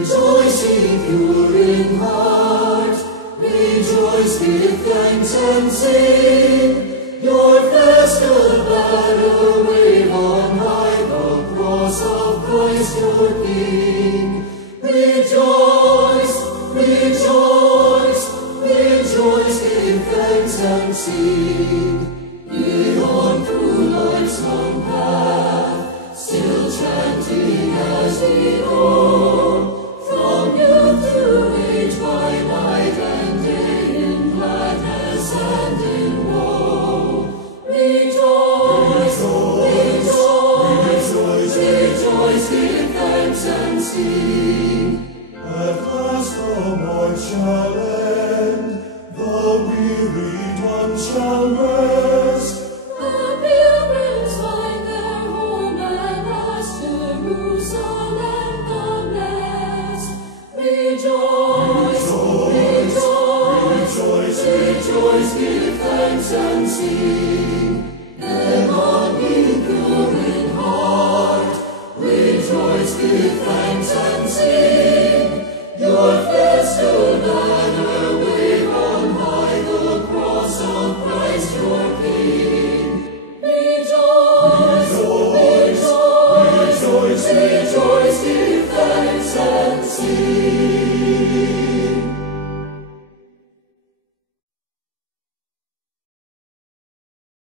Rejoice, ye pure in heart, rejoice, give thanks and sing. Your festal banner wave on high, the cross of Christ your King. Rejoice, rejoice, rejoice, give thanks and sing. Ye on through life's long path, still chanting as we go, from youth to age, by night and day, in gladness and in woe. Rejoice, rejoice, rejoice, give thanks and sing. At last the morn shall end, the wearied one shall rest.